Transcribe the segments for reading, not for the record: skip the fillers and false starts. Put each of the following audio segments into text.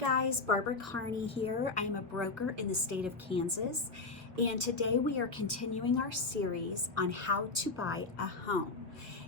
guys, Barbara Kearney here. I am a broker in the state of Kansas, and today we are continuing our series on how to buy a home.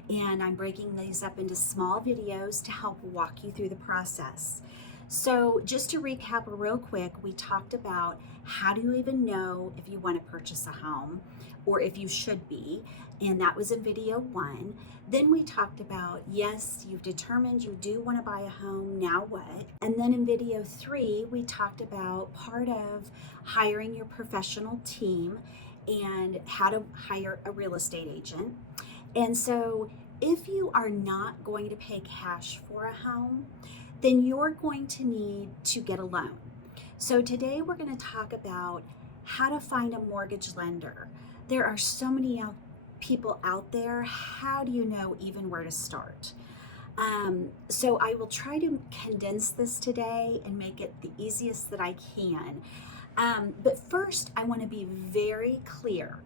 And I'm breaking these up into small videos to help walk you through the process. So just to recap real quick, we talked about how do you even know if you want to purchase a home or if you should be, and that was in video 1. Then we talked about, yes, you've determined you do want to buy a home, now what? And then in video 3, we talked about part of hiring your professional team and how to hire a real estate agent. And so if you are not going to pay cash for a home, then you're going to need to get a loan. So today we're going to talk about how to find a mortgage lender. There are so many people out there. How do you know even where to start? So I will try to condense this today and make it the easiest that I can. But first, I want to be very clear.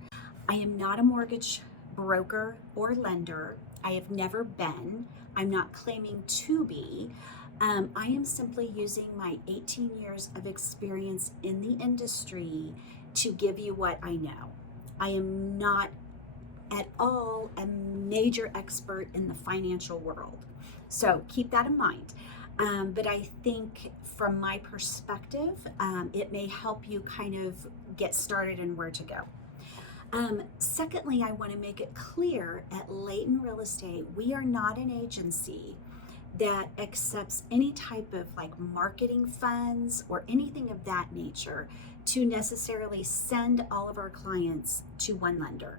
I am not a mortgage broker or lender. I have never been. I'm not claiming to be. I am simply using my 18 years of experience in the industry to give you what I know. I am not at all a major expert in the financial world. So keep that in mind. But I think from my perspective, it may help you kind of get started and where to go. Secondly, I want to make it clear at Layton Real Estate, we are not an agency that accepts any type of like marketing funds or anything of that nature to necessarily send all of our clients to one lender.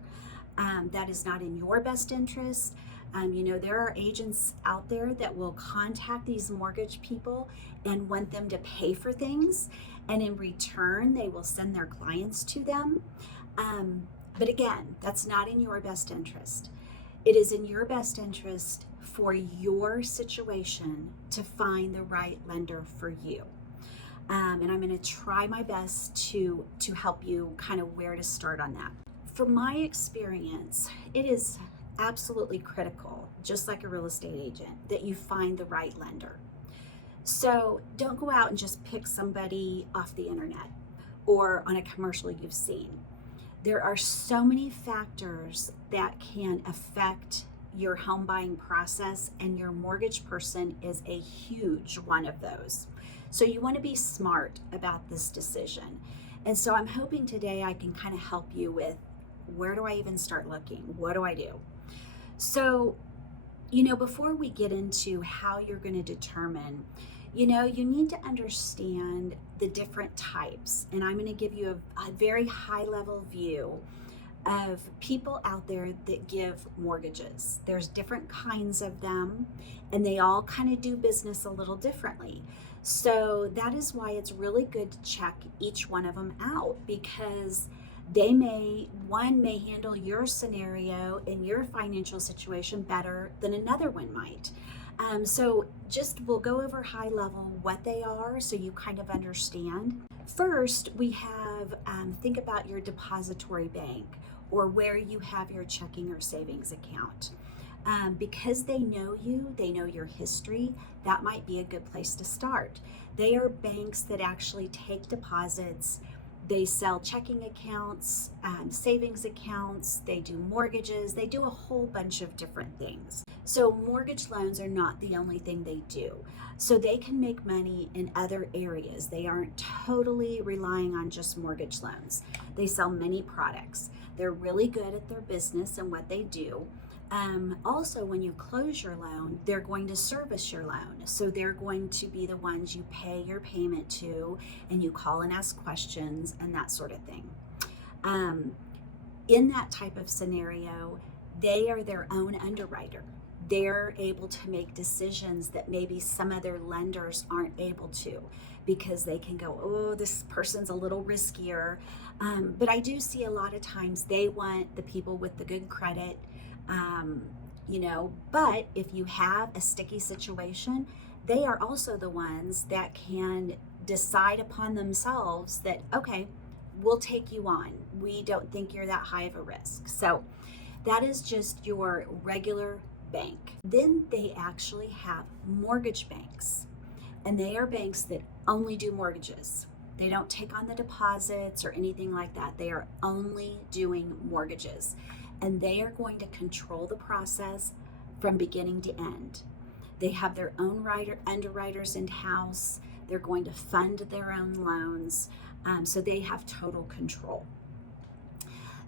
That is not in your best interest. There are agents out there that will contact these mortgage people and want them to pay for things, and in return, they will send their clients to them. But again, that's not in your best interest. It is in your best interest for your situation to find the right lender for you. And I'm going to try my best to help you kind of where to start on that. From my experience, it is absolutely critical, just like a real estate agent, that you find the right lender. So don't go out and just pick somebody off the internet or on a commercial you've seen. There are so many factors that can affect your home buying process, and your mortgage person is a huge one of those. So you want to be smart about this decision. And so I'm hoping today I can kind of help you with, where do I even start looking? What do I do? So, before we get into how you're going to determine, you need to understand the different types. And I'm going to give you a very high level view of people out there that give mortgages. There's different kinds of them, and they all kind of do business a little differently. So that is why it's really good to check each one of them out, because one may handle your scenario and your financial situation better than another one might. So we'll go over high level what they are so you kind of understand. First, we have, think about your depository bank or where you have your checking or savings account. Because they know you, they know your history, that might be a good place to start. They are banks that actually take deposits. They sell checking accounts, savings accounts, they do mortgages, they do a whole bunch of different things. So mortgage loans are not the only thing they do. So they can make money in other areas. They aren't totally relying on just mortgage loans. They sell many products. They're really good at their business and what they do. Also, when you close your loan, they're going to service your loan. So they're going to be the ones you pay your payment to, and you call and ask questions and that sort of thing. In that type of scenario, they are their own underwriter. They're able to make decisions that maybe some other lenders aren't able to, because they can go, oh, this person's a little riskier. But I do see a lot of times they want the people with the good credit. But if you have a sticky situation, they are also the ones that can decide upon themselves that, okay, we'll take you on. We don't think you're that high of a risk. So that is just your regular bank. Then they actually have mortgage banks. And they are banks that only do mortgages. They don't take on the deposits or anything like that. They are only doing mortgages. And they are going to control the process from beginning to end. They have their own underwriters in-house. They're going to fund their own loans. So they have total control.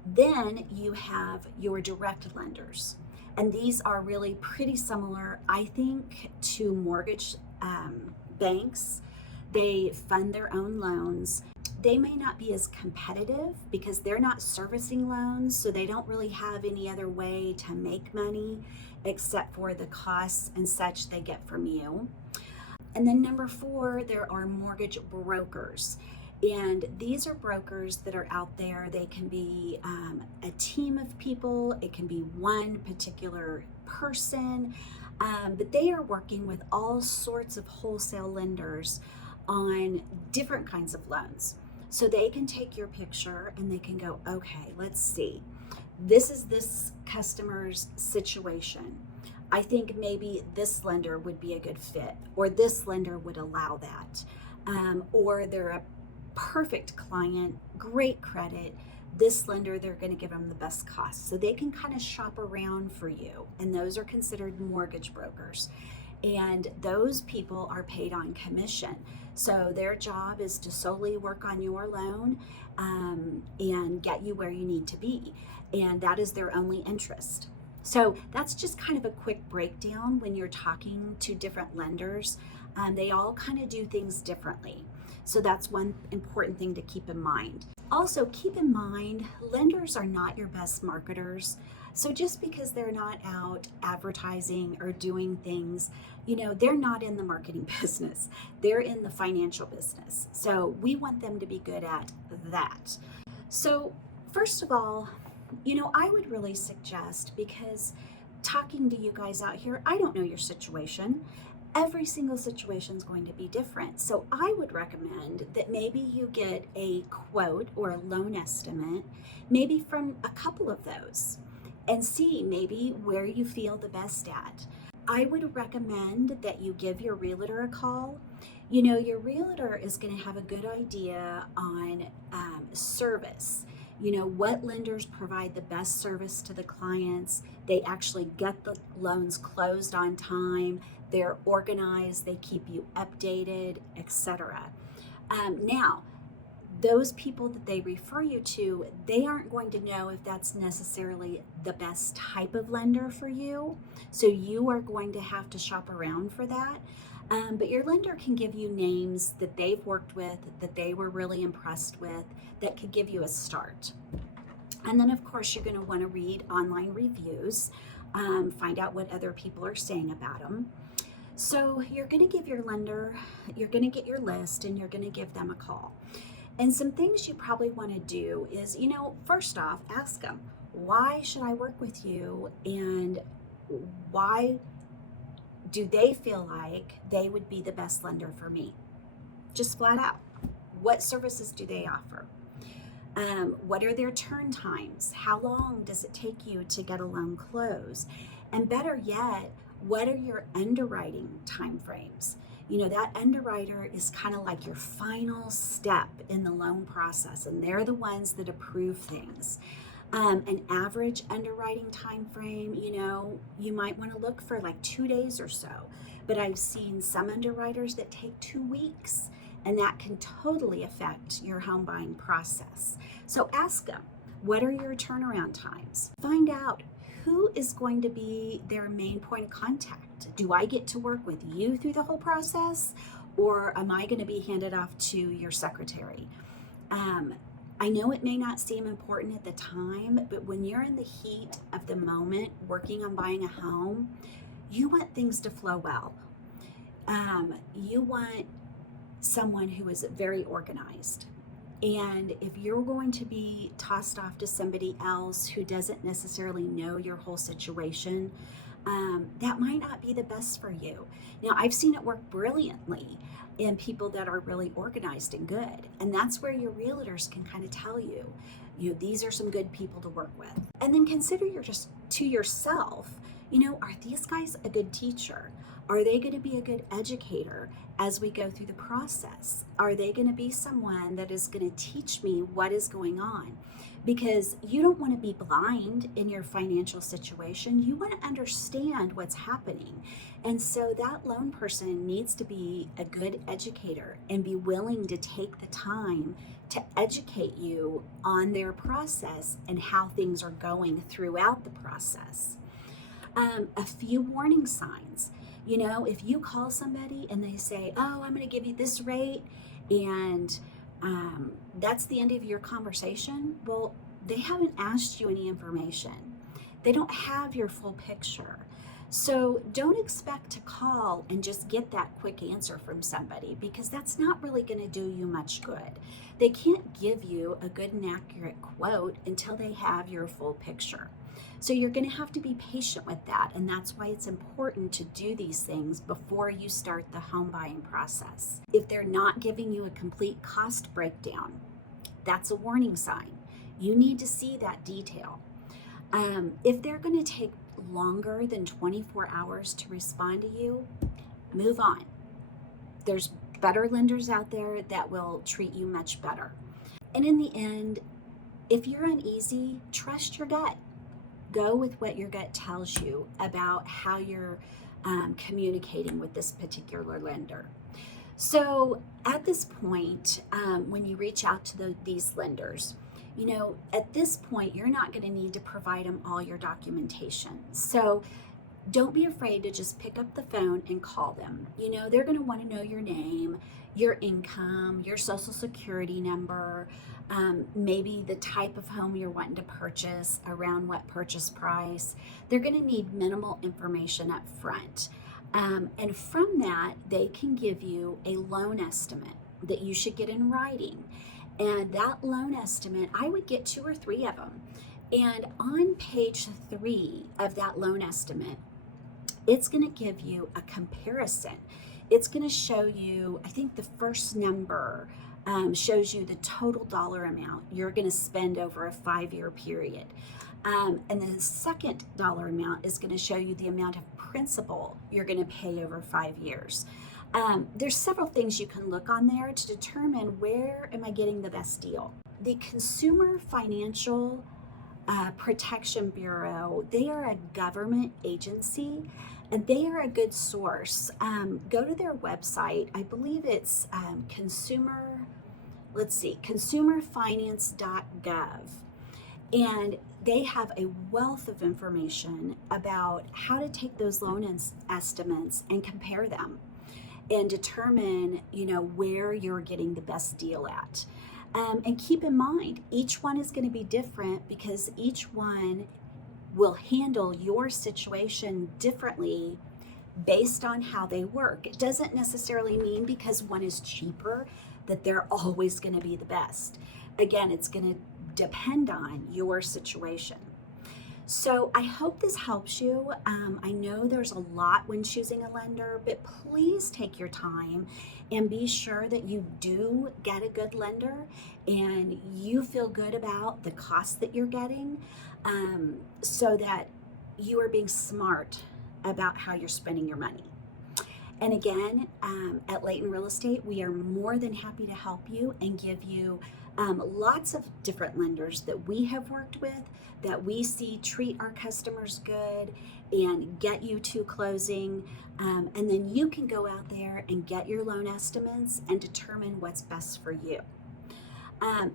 Then you have your direct lenders. And these are really pretty similar, I think, to mortgage banks. They fund their own loans. They may not be as competitive because they're not servicing loans, so they don't really have any other way to make money except for the costs and such they get from you. And then number 4, there are mortgage brokers. And these are brokers that are out there. They can be a team of people. It can be one particular person, but they are working with all sorts of wholesale lenders on different kinds of loans. So they can take your picture and they can go, okay, let's see. This is this customer's situation. I think maybe this lender would be a good fit, or this lender would allow that. Or they're a perfect client, great credit. This lender, they're going to give them the best cost. So they can kind of shop around for you. And those are considered mortgage brokers. And those people are paid on commission. So their job is to solely work on your loan and get you where you need to be. And that is their only interest. So that's just kind of a quick breakdown when you're talking to different lenders. They all kind of do things differently. So that's one important thing to keep in mind. Also, keep in mind, lenders are not your best marketers. So just because they're not out advertising or doing things, they're not in the marketing business. They're in the financial business. So we want them to be good at that. So first of all, I would really suggest, because talking to you guys out here, I don't know your situation. Every single situation is going to be different. So I would recommend that maybe you get a quote or a loan estimate, maybe from a couple of those, and see maybe where you feel the best at. I would recommend that you give your realtor a call. Your realtor is going to have a good idea on service. What lenders provide the best service to the clients. They actually get the loans closed on time. They're organized. They keep you updated, etc. Now, those people that they refer you to, they aren't going to know if that's necessarily the best type of lender for you. So you are going to have to shop around for that. But your lender can give you names that they've worked with, that they were really impressed with, that could give you a start. And then, of course, you're going to want to read online reviews, find out what other people are saying about them. So you're going to give your lender, you're going to get your list, and you're going to give them a call. And some things you probably want to do is, first off, ask them, why should I work with you? And why do they feel like they would be the best lender for me? Just flat out. What services do they offer? What are their turn times? How long does it take you to get a loan closed? And better yet, what are your underwriting timeframes? That underwriter is kind of like your final step in the loan process, and they're the ones that approve things. An average underwriting time frame, you might want to look for like 2 days or so, but I've seen some underwriters that take 2 weeks, and that can totally affect your home buying process. So ask them, what are your turnaround times? Find out who is going to be their main point of contact. Do I get to work with you through the whole process, or am I going to be handed off to your secretary? I know it may not seem important at the time, but when you're in the heat of the moment working on buying a home, you want things to flow well. You want someone who is very organized. And if you're going to be tossed off to somebody else who doesn't necessarily know your whole situation, that might not be the best for you. Now, I've seen it work brilliantly in people that are really organized and good. And that's where your realtors can kind of tell you, these are some good people to work with. And then consider to yourself, Are these guys a good teacher? Are they going to be a good educator as we go through the process? Are they going to be someone that is going to teach me what is going on? Because you don't want to be blind in your financial situation. You want to understand what's happening. And so that loan person needs to be a good educator and be willing to take the time to educate you on their process and how things are going throughout the process. A few warning signs. If you call somebody and they say, oh, I'm going to give you this rate, and that's the end of your conversation, well, they haven't asked you any information. They don't have your full picture. So don't expect to call and just get that quick answer from somebody, because that's not really going to do you much good. They can't give you a good and accurate quote until they have your full picture. So you're going to have to be patient with that, and that's why it's important to do these things before you start the home buying process. If they're not giving you a complete cost breakdown, that's a warning sign. You need to see that detail. If they're going to take longer than 24 hours to respond to you, move on. There's better lenders out there that will treat you much better. And in the end, if you're uneasy, trust your gut. Go with what your gut tells you about how you're communicating with this particular lender. So at this point, when you reach out to these lenders, at this point, you're not going to need to provide them all your documentation. So don't be afraid to just pick up the phone and call them. They're going to want to know your name, your income, your social security number, maybe the type of home you're wanting to purchase, around what purchase price. They're going to need minimal information up front. And from that, they can give you a loan estimate that you should get in writing. And that loan estimate, I would get 2 or 3 of them. And on page 3 of that loan estimate, it's going to give you a comparison. It's going to show you, I think the first number shows you the total dollar amount you're going to spend over a 5-year period. And the second dollar amount is going to show you the amount of principal you're going to pay over 5 years. There's several things you can look on there to determine where am I getting the best deal. The Consumer Financial Protection Bureau, they are a government agency, and they are a good source. Go to their website. I believe it's consumerfinance.gov. And they have a wealth of information about how to take those loan estimates and compare them and determine, where you're getting the best deal at. And keep in mind, each one is going to be different because each one will handle your situation differently based on how they work. It doesn't necessarily mean because one is cheaper that they're always going to be the best. Again, it's going to depend on your situation. So I hope this helps you. I know there's a lot when choosing a lender, but please take your time and be sure that you do get a good lender and you feel good about the cost that you're getting, so that you are being smart about how you're spending your money. And again, at Layton Real Estate, we are more than happy to help you and give you lots of different lenders that we have worked with, that we see treat our customers good and get you to closing. And then you can go out there and get your loan estimates and determine what's best for you.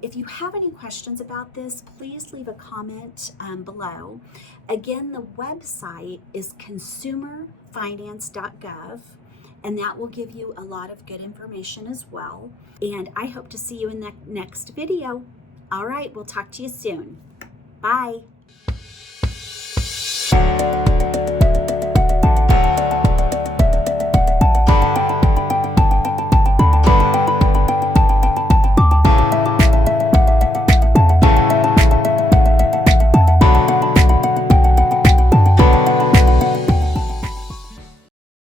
If you have any questions about this, please leave a comment below. Again, the website is consumerfinance.gov. And that will give you a lot of good information as well. And I hope to see you in the next video. All right, we'll talk to you soon. Bye.